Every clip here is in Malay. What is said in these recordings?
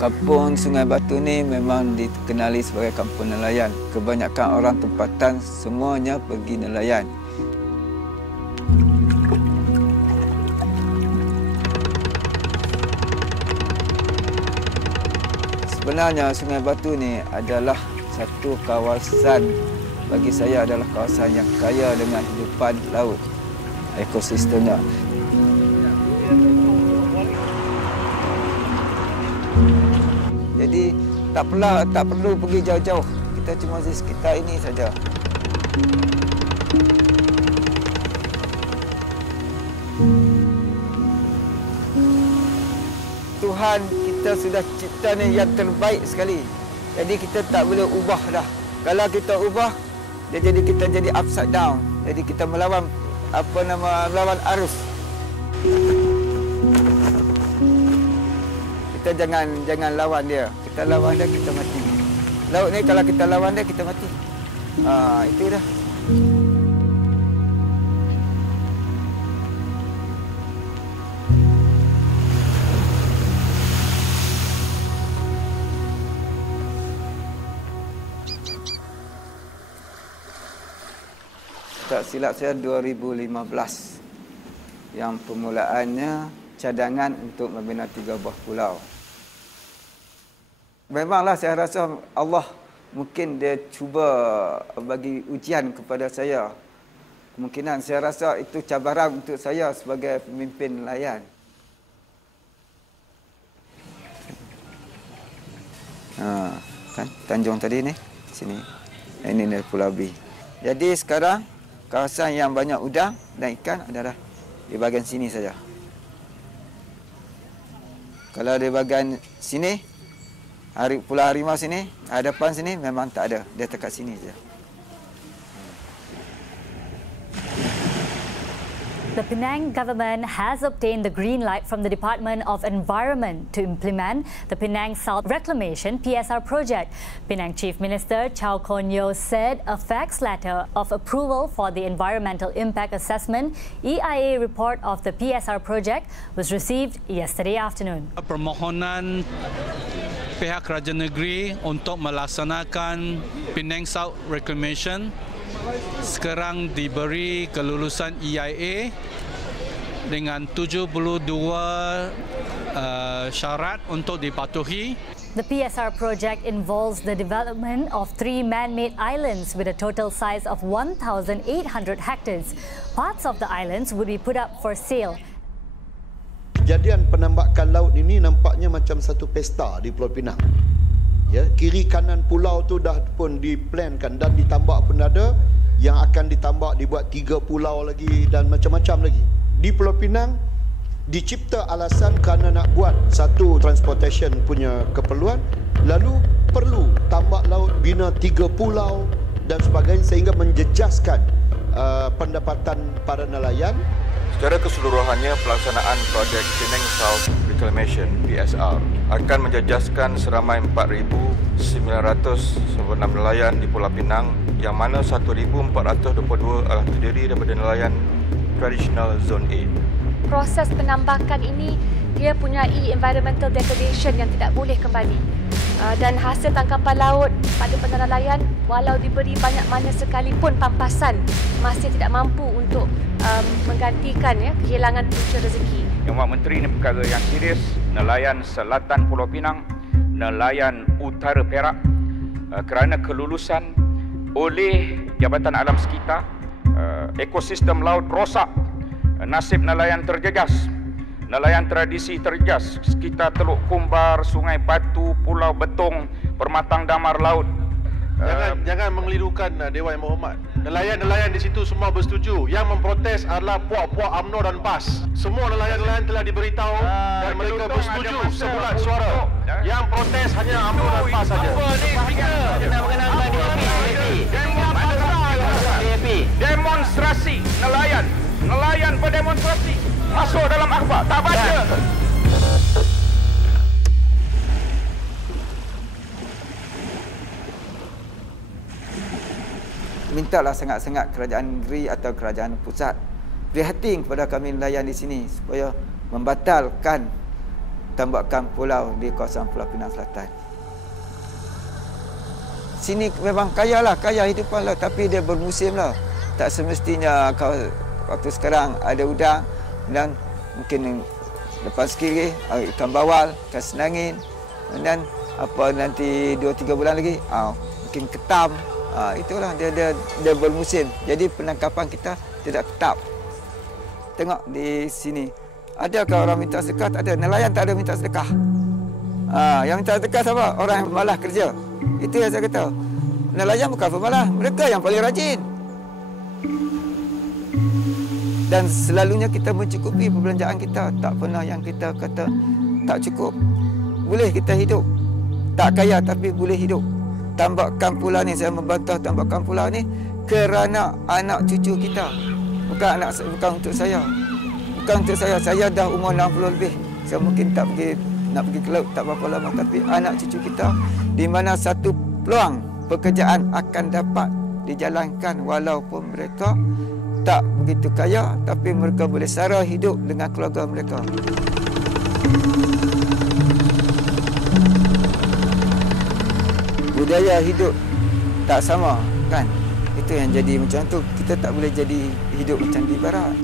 Kampung Sungai Batu ni memang dikenali sebagai kampung nelayan. Kebanyakan orang tempatan semuanya pergi nelayan. Sebenarnya Sungai Batu ni adalah satu kawasan, bagi saya adalah kawasan yang kaya dengan hidupan laut, ekosistemnya. Jadi tak perlu pergi jauh-jauh. Kita cuma di sekitar ini saja. Tuhan kita sudah cipta ni yang terbaik sekali. Jadi kita tak boleh ubah dah. Kalau kita ubah, kita jadi upside down. Jadi kita melawan melawan arus. Kita jangan lawan dia. Kita lawan dia, kita mati. Laut ni kalau kita lawan dia, kita mati. Itu dah. Tak silap saya 2015 yang permulaannya cadangan untuk membina 3 buah pulau. Memanglah saya rasa Allah mungkin dia cuba bagi ujian kepada saya. Kemungkinan saya rasa itu cabaran untuk saya sebagai pemimpin nelayan. Kan Tanjung tadi ni, sini. Ini ni Pulau B. Jadi sekarang kawasan yang banyak udang dan ikan adalah di bahagian sini saja. Kalau di bahagian sini, Pulau Harimau sini, hadapan sini memang tak ada. Dia dekat sini saja. The Penang government has obtained the green light from the Department of Environment to implement the Penang South Reclamation PSR project. Penang Chief Minister Chow Kon Yeow said a fax letter of approval for the Environmental Impact Assessment EIA report of the PSR project was received yesterday afternoon. Permohonan pihak Raja Negeri untuk melaksanakan Penang South Reclamation sekarang diberi kelulusan EIA dengan 72 syarat untuk dipatuhi. The PSR project involves the development of 3 man-made islands with a total size of 1,800 hectares. Parts of the islands would be put up for sale. Kejadian penambakan laut ini nampaknya macam satu pesta di Pulau Pinang. Ya, kiri kanan pulau tu dah pun diplankan dan ditambak pun ada, yang akan ditambak dibuat 3 pulau lagi dan macam-macam lagi. Di Pulau Pinang dicipta alasan kerana nak buat satu transportation punya keperluan, lalu perlu tambak laut, bina 3 pulau dan sebagainya sehingga menjejaskan pendapatan para nelayan. Secara keseluruhannya, pelaksanaan projek Penang South Reclamation (PSR) akan menjejaskan seramai 4,996 nelayan di Pulau Pinang, yang mana 1,422 adalah terdiri daripada nelayan tradisional Zon A. Proses penambakan ini dia punyai environmental degradation yang tidak boleh kembali. Dan hasil tangkapan laut pada penelayan, walau diberi banyak mana sekalipun pampasan, masih tidak mampu untuk menggantikan kehilangan punca rezeki. Yang Mak Menteri ini perkara yang serius. Nelayan selatan Pulau Pinang, nelayan utara Perak, kerana kelulusan oleh Jabatan Alam Sekitar, ekosistem laut rosak, nasib nelayan terjejas. Nelayan tradisi terjejas sekitar Teluk Kumbar, Sungai Batu, Pulau Betong, Permatang Damar Laut. Jangan mengelirukan Dewan Yang Berhormat. Nelayan-nelayan di situ semua bersetuju. Yang memprotes adalah puak-puak UMNO dan PAS. Semua nelayan-nelayan telah diberitahu dan mereka bersetuju sebulat suara. Yang protes hanya UMNO dan PAS saja. Demonstrasi nelayan berdemonstrasi masuk dalam akhbar, tak baca. Mintalah sangat-sangat kerajaan negeri atau kerajaan pusat prihatin kepada kami nelayan di sini supaya membatalkan tambakan pulau di kawasan Pulau Pinang Selatan. Sini memang kaya hidupan lah, tapi dia bermusim lah. Tak semestinya kalau waktu sekarang ada udang dan mungkin lepas sikit ikan bawal, ikan senangin, dan nanti 2-3 bulan lagi mungkin ketam. Itulah dia bermusim. Jadi penangkapan kita tidak tetap. Tengok di sini. Adakah orang minta sedekah? Tak ada. Nelayan tak ada minta sedekah. Yang minta sedekah siapa? Orang yang malas kerja. Itu yang saya kata. Nelayan bukan pemalas. Mereka yang paling rajin. Dan selalunya kita mencukupi perbelanjaan kita. Tak pernah yang kita kata tak cukup. Boleh kita hidup. Tak kaya tapi boleh hidup. Tambakan pulau ni, saya membantah tambakan pulau ni kerana anak cucu kita. Bukan untuk saya. Bukan untuk saya. Saya dah umur 60 lebih. Saya mungkin nak pergi ke laut tak berapa lama. Tapi anak cucu kita, di mana satu peluang pekerjaan akan dapat dijalankan walaupun mereka tak begitu kaya, tapi mereka boleh sara hidup dengan keluarga mereka. Budaya hidup tak sama, kan? Itu yang jadi macam tu. Kita tak boleh jadi hidup macam di barat,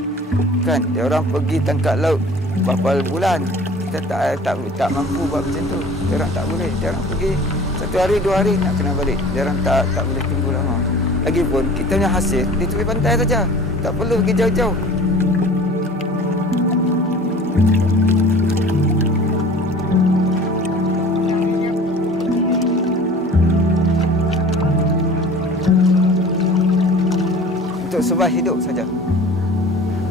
kan? Dia orang pergi tangkap laut berapa bulan, kita tak mampu buat macam tu. Dia orang tak boleh. Dia orang pergi 1 hari 2 hari nak kena balik. Dia orang tak boleh tunggu lama. Lagipun kita punya hasil di tepi pantai saja. Tak perlu pergi jauh-jauh. Untuk survive hidup saja.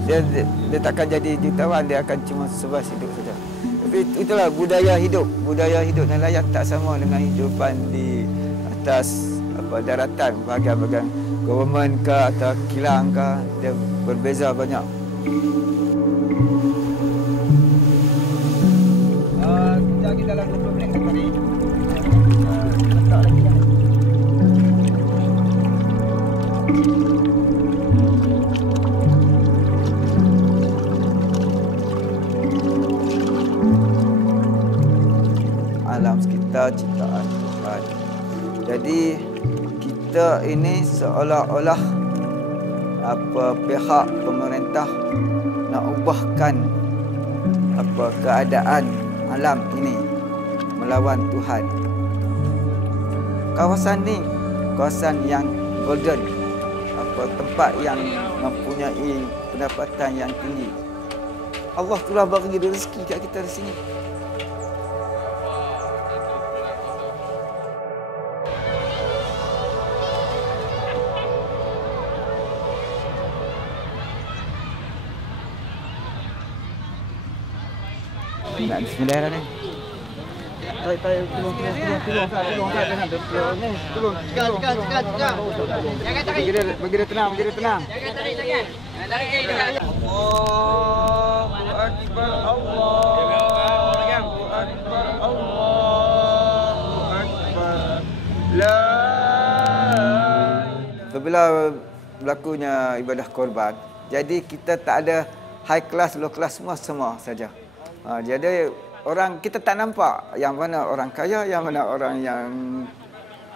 Dia takkan jadi jutawan, dia akan cuma survive hidup saja. Tapi itulah budaya hidup. Budaya hidup nelayan tak sama dengan hidupan di atas daratan, bahagian-bahagian government ke atau kilang ke, dia berbeza banyak. Kita lagi dalam 20 minit tadi. Letak lagi lah. Alam sekitar ciptaan Tuhan. Jadi kita ini seolah-olah pihak pemerintah nak ubahkan keadaan alam ini melawan Tuhan. Kawasan ni kawasan yang golden, tempat yang mempunyai pendapatan yang tinggi. Allah telah bagi rezeki kat kita di sini. Nak bismillah dah ni. Tolong bagi dia tenang. Allahu Akbar, Allahu Akbar, Allahu Akbar. La. Apabila berlakunya ibadah korban, jadi kita tak ada high class, low class, semua saja. Jadi orang kita tak nampak yang mana orang kaya, yang mana orang yang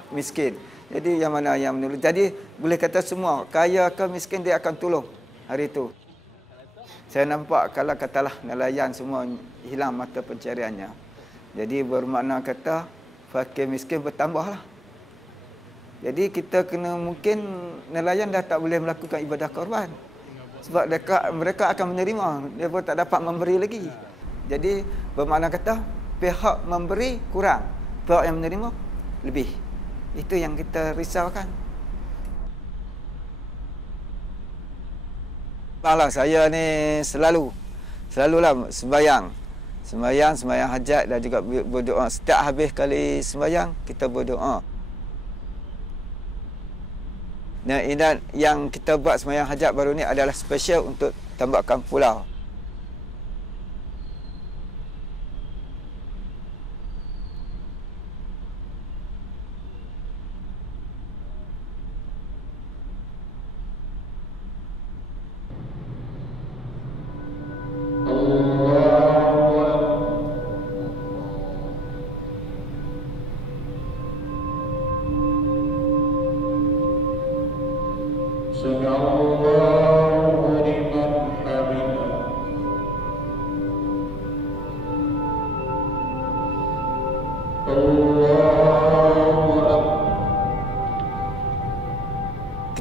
miskin. Jadi yang mana yang menolong. Jadi boleh kata semua, kaya ke miskin dia akan tolong hari itu. Saya nampak kalau katalah nelayan semua hilang mata pencariannya. Jadi bermakna kata fakir miskin bertambahlah. Jadi kita kena, mungkin nelayan dah tak boleh melakukan ibadah korban. Sebab mereka akan menerima, dia pun tak dapat memberi lagi. Jadi bermakna kata pihak memberi kurang, pihak yang menerima lebih. Itu yang kita risaukan. Saya ni selalulah sembahyang hajat dan juga berdoa. Setiap habis kali sembahyang kita berdoa. Nah, yang kita buat sembahyang hajat baru ni adalah special untuk tambakan pulau.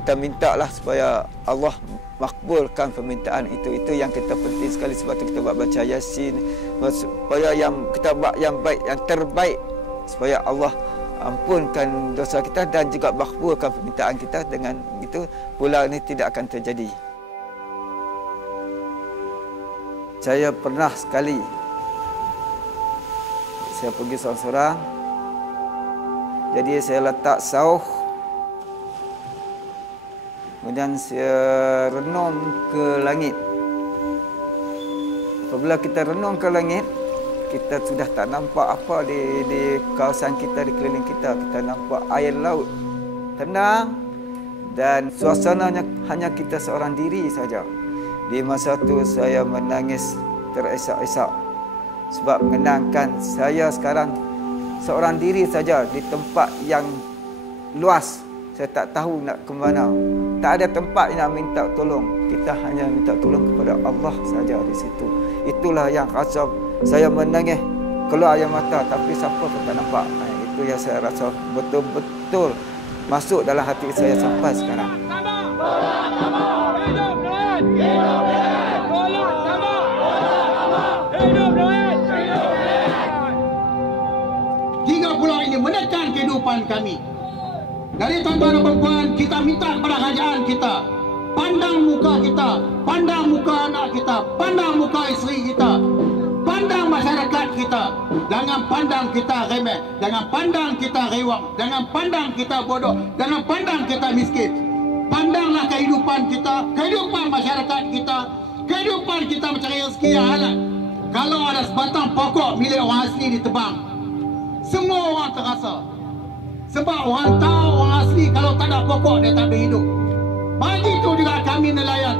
kita mintalah supaya Allah makbulkan permintaan itu. Itu yang kita penting sekali, sebab tu kita buat baca Yasin, supaya yang kita buat yang baik, yang terbaik, supaya Allah ampunkan dosa kita dan juga makbulkan permintaan kita. Dengan itu pulau ini tidak akan terjadi. Saya pernah sekali saya pergi seorang-seorang, jadi saya letak sauh, kemudian saya renung ke langit. Apabila kita renung ke langit, kita sudah tak nampak apa di kawasan kita, di keliling kita. Kita nampak air laut tenang dan suasananya hanya kita seorang diri saja. Di masa itu saya menangis teresak-esak, sebab mengenangkan saya sekarang seorang diri saja di tempat yang luas. Saya tak tahu nak ke mana. Tak ada tempat yang nak minta tolong. Kita hanya minta tolong kepada Allah saja di situ. Itulah yang rasa saya menangis, keluar air mata, tapi siapa pun tak nampak. Itu yang saya rasa betul-betul masuk dalam hati saya sampai sekarang. Tiga pulau ini menekan kehidupan kami. Dari tuan-tuan dan puan, kita minta kepada kerajaan kita, pandang muka kita, pandang muka anak kita, pandang muka isteri kita, pandang masyarakat kita. Jangan pandang kita remeh, jangan pandang kita rewang, jangan pandang kita bodoh, jangan pandang kita miskin. Pandanglah kehidupan kita, kehidupan masyarakat kita, kehidupan kita mencari rezeki yang halal. Kalau ada sebatang pokok milik orang asli ditebang, semua orang terasa. Sebab orang tahu orang asli kalau tak ada pokok dia tak boleh hidup. Begitu juga kami nelayan.